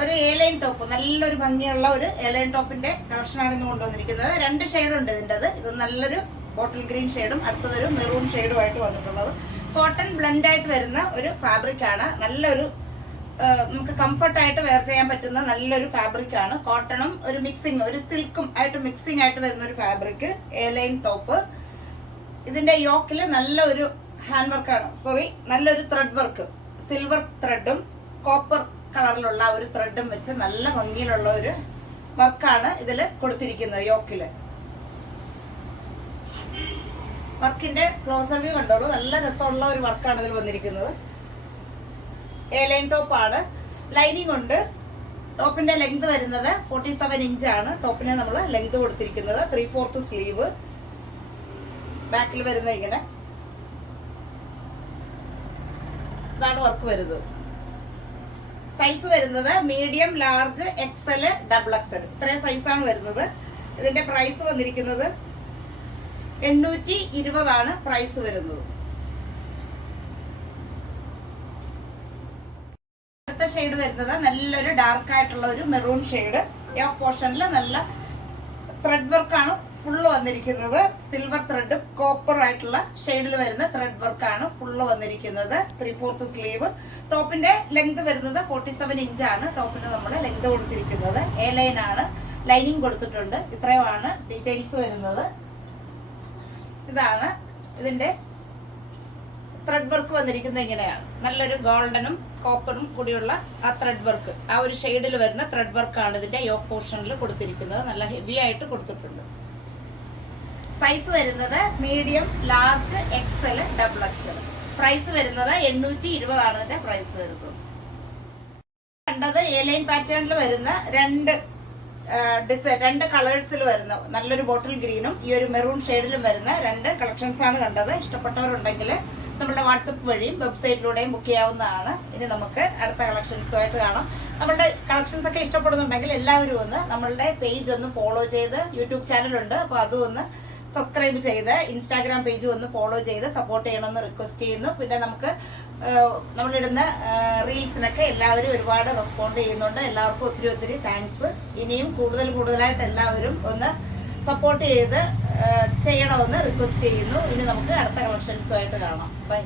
ഒരു A-line top, നല്ലൊരു ഭംഗിയുള്ള ഒരു എലൈൻ ടോപ്പിന്റെ കളക്ഷനാണ് ഇന്ന് കൊണ്ടുവന്നിരിക്കുന്നത്. 2 ഷെയ്ഡുണ്ട് ഇതിൻ്റെത്. ഇത് നല്ലൊരു ബോട്ടിൽ ഗ്രീൻ ഷെയ്ഡും അടുത്തതൊരു മെറൂൺ ഷെയ്ഡുമായിട്ട് വന്നിട്ടുള്ളത്. കോട്ടൺ ബ്ലെൻഡ് ആയിട്ട് വരുന്ന ഒരു ഫാബ്രിക് ആണ്. നല്ലൊരു നമുക്ക് കംഫർട്ടായിട്ട് വെയർ ചെയ്യാൻ പറ്റുന്ന നല്ലൊരു ഫാബ്രിക് ആണ്. കോട്ടണും ഒരു മിക്സിങ്, ഒരു സിൽക്കും ആയിട്ട് മിക്സിംഗ് ആയിട്ട് വരുന്ന ഒരു ഫാബ്രിക് എലൈൻ ടോപ്പ്. ഇതിന്റെ യോക്കില് നല്ലൊരു ഹാൻഡ് വർക്കാണ്, നല്ലൊരു ത്രെഡ് വർക്ക്, സിൽവർ ത്രെഡും കോപ്പർ കളറിലുള്ള ഒരു ത്രെഡും വെച്ച് നല്ല ഭംഗിയിലുള്ള ഒരു വർക്കാണ് ഇതിൽ കൊടുത്തിരിക്കുന്നത്. യോക്കില് വർക്കിന്റെ ക്ലോസർ വ്യൂ കണ്ടോളൂ. നല്ല രസമുള്ള ഒരു വർക്കാണ് ഇതിൽ വന്നിരിക്കുന്നത്. എലൈൻ ടോപ്പ് ആണ്. ലൈനിങ് ഉണ്ട്. ടോപ്പിന്റെ ലെങ്ത് വരുന്നത് 47 ഇഞ്ചാണ്. ടോപ്പിന് നമ്മൾ ലെങ്ത് കൊടുത്തിരിക്കുന്നത്. 3/4 സ്ലീവ്. ബാക്കിൽ വരുന്ന ഇങ്ങനെ ഇതാണ് വർക്ക് വരുന്നത്. സൈസ് വരുന്നത് medium, large, XL, double XL, ഇത്രയും സൈസാണ് വരുന്നത്. ഇതിന്റെ പ്രൈസ് വന്നിരിക്കുന്നത് 820 ആണ് പ്രൈസ് വരുന്നത്. അടുത്ത ഷെയ്ഡ് വരുന്നത് നല്ലൊരു ഡാർക്ക് ആയിട്ടുള്ള ഒരു മെറൂൺ ഷെയ്ഡ്. യോക്ക് പോർഷനിൽ നല്ല ത്രെഡ് വർക്കാണ് ഫുള്ള് വന്നിരിക്കുന്നത്. സിൽവർ ത്രെഡും കോപ്പർ ആയിട്ടുള്ള ഷെയ്ഡിൽ വരുന്ന ത്രെഡ് വർക്കാണ് ഫുള്ള് വന്നിരിക്കുന്നത്. 3/4 സ്ലീവ്. ടോപ്പിന്റെ ലെങ്ത് വരുന്നത് 47 ഇഞ്ചാണ്. ടോപ്പിന് നമ്മൾ ലെങ്ത് കൊടുത്തിരിക്കുന്നത്. എ ലൈൻ ആണ്. ലൈനിങ് കൊടുത്തിട്ടുണ്ട്. ഇത്രയുമാണ് ഡീറ്റെയിൽസ് വരുന്നത്. ഇതാണ് ഇതിന്റെ ത്രെഡ് വർക്ക് വന്നിരിക്കുന്നത്. ഇങ്ങനെയാണ് നല്ലൊരു ഗോൾഡനും കോപ്പറും കൂടിയുള്ള ആ ത്രെഡ് വർക്ക്, ആ ഒരു ഷെയ്ഡിൽ വരുന്ന ത്രെഡ് വർക്കാണ് ഇതിന്റെ യോക്ക് പോർഷനിൽ കൊടുത്തിരിക്കുന്നത്. നല്ല ഹെവി ആയിട്ട് കൊടുത്തിട്ടുണ്ട്. സൈസ് വരുന്നത് medium, large, XL, double XL. Price വരുന്നത് 820 ആണ് ഇതിന്റെ പ്രൈസ് വരുന്നത്. കണ്ടത് എലൈൻ പാറ്റേണിൽ വരുന്ന രണ്ട് കളേഴ്സിൽ വരുന്ന നല്ലൊരു ബോട്ടിൽ ഗ്രീനും ഈ ഒരു മെറൂൺ ഷെയ്ഡിലും വരുന്ന 2 കളക്ഷൻസ് ആണ് കണ്ടത്. ഇഷ്ടപ്പെട്ടവരുണ്ടെങ്കിൽ നമ്മളുടെ വാട്സപ്പ് വഴിയും വെബ്സൈറ്റിലൂടെയും ബുക്ക് ചെയ്യാവുന്നതാണ്. ഇനി നമുക്ക് അടുത്ത കളക്ഷൻസുമായിട്ട് കാണാം. നമ്മളുടെ കളക്ഷൻസ് ഒക്കെ ഇഷ്ടപ്പെടുന്നുണ്ടെങ്കിൽ എല്ലാവരും ഒന്ന് നമ്മളുടെ പേജ് ഒന്ന് ഫോളോ ചെയ്ത്, യൂട്യൂബ് ചാനലുണ്ട്, അപ്പോൾ അതും ഒന്ന് സബ്സ്ക്രൈബ് ചെയ്ത്, ഇൻസ്റ്റാഗ്രാം പേജും ഒന്ന് ഫോളോ ചെയ്ത് സപ്പോർട്ട് ചെയ്യണമെന്ന് റിക്വസ്റ്റ് ചെയ്യുന്നു. പിന്നെ നമുക്ക് നമ്മളിടുന്ന റീൽസിനൊക്കെ എല്ലാവരും ഒരുപാട് റെസ്പോണ്ട് ചെയ്യുന്നുണ്ട്. എല്ലാവർക്കും ഒത്തിരി താങ്ക്സ്. ഇനിയും കൂടുതലായിട്ട് എല്ലാവരും ഒന്ന് സപ്പോർട്ട് ചെയ്ത് ചെയ്യണമെന്ന് റിക്വസ്റ്റ് ചെയ്യുന്നു. ഇനി നമുക്ക് അടുത്ത കളക്ഷൻസുമായിട്ട് കാണാം. ബൈ.